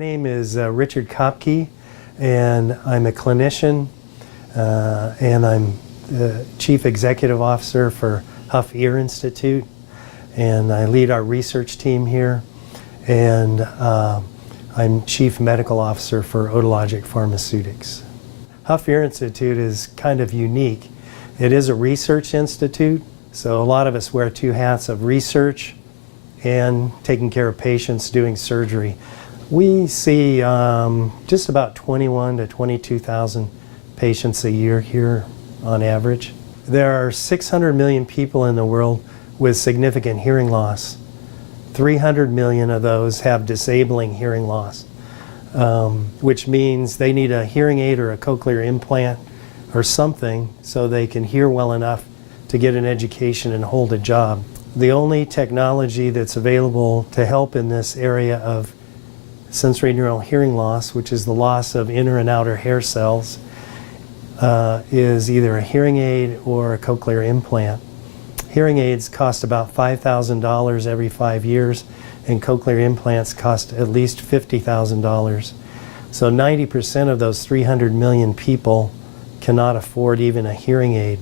name is Richard Kopke, and I'm a clinician, and I'm the Chief Executive Officer for Hough Ear Institute, and I lead our research team here, and I'm Chief Medical Officer for Otologic Pharmaceutics. Hough Ear Institute is kind of unique. It is a research institute, so a lot of us wear two hats of research and taking care of patients doing surgery. We see just about 21 to 22,000 patients a year here on average. There are 600 million people in the world with significant hearing loss. 300 million of those have disabling hearing loss, which means they need a hearing aid or a cochlear implant or something so they can hear well enough to get an education and hold a job. The only technology that's available to help in this area of sensory neural hearing loss, which is the loss of inner and outer hair cells, is either a hearing aid or a cochlear implant. Hearing aids cost about $5,000 every 5 years, and cochlear implants cost at least $50,000. So 90% of those 300 million people cannot afford even a hearing aid.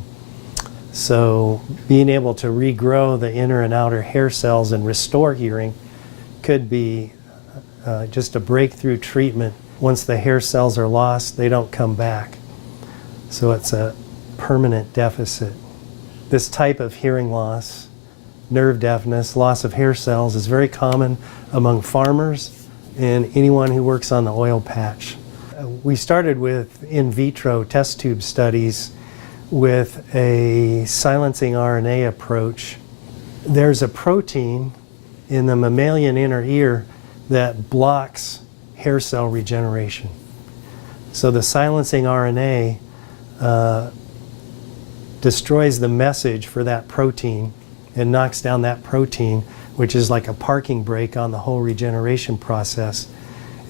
So being able to regrow the inner and outer hair cells and restore hearing could be just a breakthrough treatment. Once the hair cells are lost, they don't come back. So it's a permanent deficit. This type of hearing loss, nerve deafness, loss of hair cells, is very common among farmers and anyone who works on the oil patch. We started with in vitro test tube studies with a silencing RNA approach. There's a protein in the mammalian inner ear that blocks hair cell regeneration. So the silencing RNA destroys the message for that protein and knocks down that protein, which is like a parking brake on the whole regeneration process.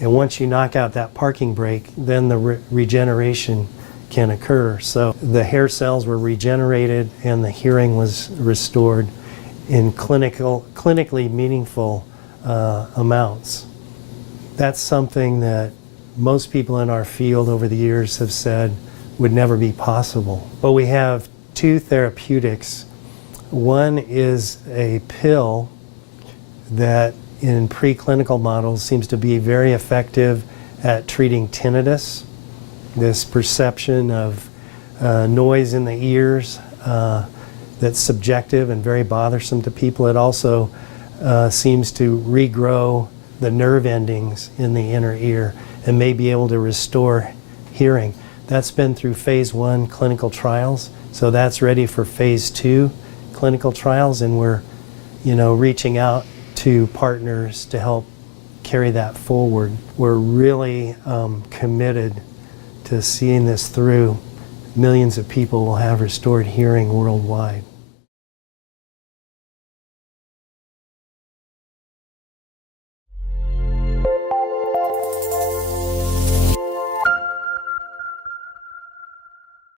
And once you knock out that parking brake, then the regeneration can occur. So the hair cells were regenerated and the hearing was restored in clinically meaningful amounts. That's something that most people in our field over the years have said would never be possible. But we have two therapeutics. One is a pill that in preclinical models seems to be very effective at treating tinnitus, this perception of noise in the ears that's subjective and very bothersome to people. It also seems to regrow the nerve endings in the inner ear and may be able to restore hearing. That's been through phase 1 clinical trials, so that's ready for phase 2 clinical trials, and we're reaching out to partners to help carry that forward. We're really committed to seeing this through. Millions of people will have restored hearing worldwide.